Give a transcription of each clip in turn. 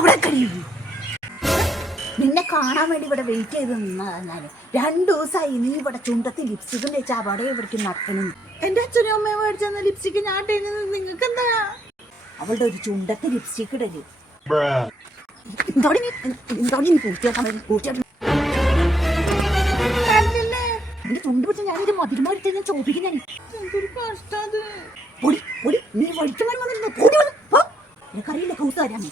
അവിടെ കഴിയും. നിന്നെ കാണാൻ വേണ്ടി ഇവിടെ വെയിറ്റ് ചെയ്ത് നിന്നതാണ്. 2 ദിവസമായി നീ ഇവിടെ ചുണ്ടത്തിൽ ലിപ്സ്റ്റിക്കും തേച്ച് അവിടെ ഇവിടേക്കും നടക്കണം. എന്റെ അച്ഛനും അമ്മയും മേടിച്ചെന്ന ലിപ്സ്റ്റിക്ക് ഞാൻ ഇടുന്നത് നിങ്ങൾക്ക് എന്താ? അവളുടെ ഒരു ചുണ്ടത്തിൽ ലിപ്സ്റ്റിക് ഇടല്. ചുണ്ട് പിടിച്ച ഞാനൊരു മധുരമായിട്ട് ഞാൻ ചോദിക്കുന്നേ. നീ എനിക്കറിയില്ല കൂട്ടുകാരാണ്.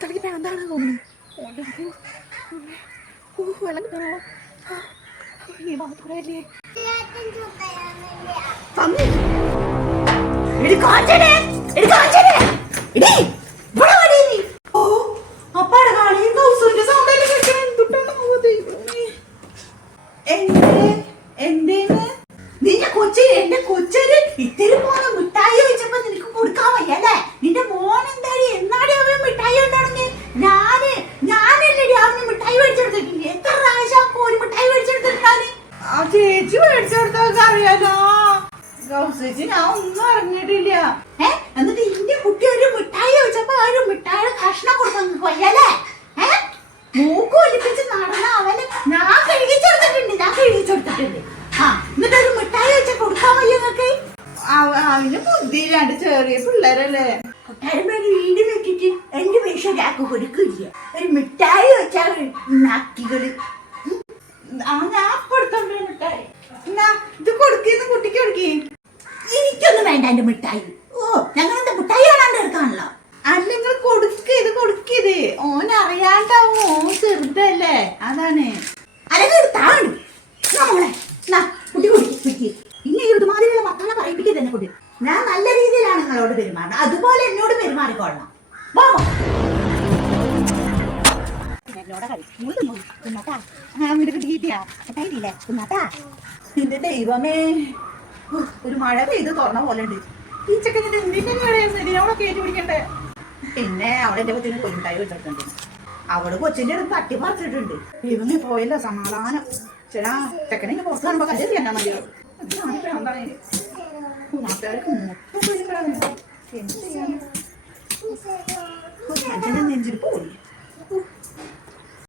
തലയ്ക്ക് പ്രാന്താണ് തോന്നുന്നു. വെള്ളം കിട്ടണോ? ഈ ഭാഗത്തൂടല്ലേ അപ്പാടെ കാളിയും കൗസൂരിന്റെ സൗണ്ടല്ലേ കേൾക്കാൻ എന്തുട്ടാണോ ദൈവമേ. എന്തേന്ന് നിന്റെ കൊച്ചിന് എന്റെ കൊച്ചര് ഇത്തിരി പോലെ മിഠായി വെച്ചപ്പോ നിനക്ക് കൊടുക്കാൻ വയ്യല്ലേ? നിന്റെ മോൻ എന്താടി എന്നാടി അവന് മിഠായി ഉണ്ടാണെങ്കിൽ ഞാനല്ലേ അവന് മിഠായി മേടിച്ചെടുത്തിട്ടില്ലേ? എത്ര പ്രാവശ്യം ഒരു മിഠായി മേടിച്ചെടുത്തിട്ടാണ്? ആ ചേച്ചി മേടിച്ചെടുത്തൊക്കെ അറിയാലോ. കൗസേച്ചി ഞാൻ ഒന്നും അറിഞ്ഞിട്ടില്ല. എന്നിട്ട് ഇന്റെ കുട്ടി ഒരു മിഠായി വെച്ചപ്പോ ഒരു മിഠായിയുടെ കഷ്ണം കൊടുക്കാൻ വയ്യല്ലേ? മൂക്ക് ഒലിപ്പിച്ച് നടന്ന അവന് ഞാൻ കഴുകിച്ചെടുത്തിട്ടുണ്ട്. എന്നിട്ട് ഒരു മിഠായി വെച്ച കൊടുക്കാൻ വയ്യ നിങ്ങൾക്ക്? അവന് ബുദ്ധിയില്ലാണ്ട് ചെറിയ പിള്ളേരല്ലേ. വീണ്ടും വെച്ചിട്ട് എന്റെ പേശാക്ക് കൊടുക്കില്ല. ഒരു മിഠായി വെച്ചാൽ നക്കികള്. ഞാൻ കൊടുത്തോണ്ട് മിഠായി. ഇത് കൊടുക്കുന്ന കുട്ടിക്ക് കൊടുക്കി. എനിക്കൊന്നും വേണ്ട എന്റെ മിഠായി. ഞങ്ങളെന്താ മിഠായി കാണാണ്ട് എടുക്കാണല്ലോ. അല്ലെങ്കിൽ ഇത് കൊടുക്കിത്. ഓൻ അറിയാണ്ടാവും. ഓൻ ചെറുതല്ലേ, അതാണ്. അല്ലെങ്കിൽ എടുത്താണ് നമ്മളെ കുട്ടി കുടിക്ക്. ഇനി ഇതുമാതിരിയുള്ള മക്കളെ പറയിപ്പിക്കരുത് എന്നെ കുട്ടി. ഞാൻ നല്ല രീതിയിലാണ് നിങ്ങളോട് പെരുമാറുന്നത്, അതുപോലെ എന്നോട് പെരുമാറിക്കൊള്ളണം. എന്റെ ദൈവമേ, ഒരു മഴ പെയ്ത് തുറന്ന പോലെ ഉണ്ട്. ഈ ചെക്കൻ്റെ എന്തിനാണ് കയറ്റി പിടിക്കണ്ടേ? പിന്നെ അവിടെ എന്റെ കൊച്ചിന് കൊല്ലുണ്ടായി വെച്ചിട്ടുണ്ട്. അവള് കൊച്ചിന്റെ അടുത്ത് തട്ടി പറിച്ചിട്ടുണ്ട്. ദൈവമേ പോയല്ലോ, സമാധാനം. ചേട്ടാ ചെക്കനെ പുറത്ത് കാണുമ്പോ കല്ല് ചെയ്യാൻ മതിയോ? നാട്ടുകാർക്ക് മൊത്തം എന്ത് ചെയ്യാൻ നെഞ്ചിരിപ്പ് പോയി.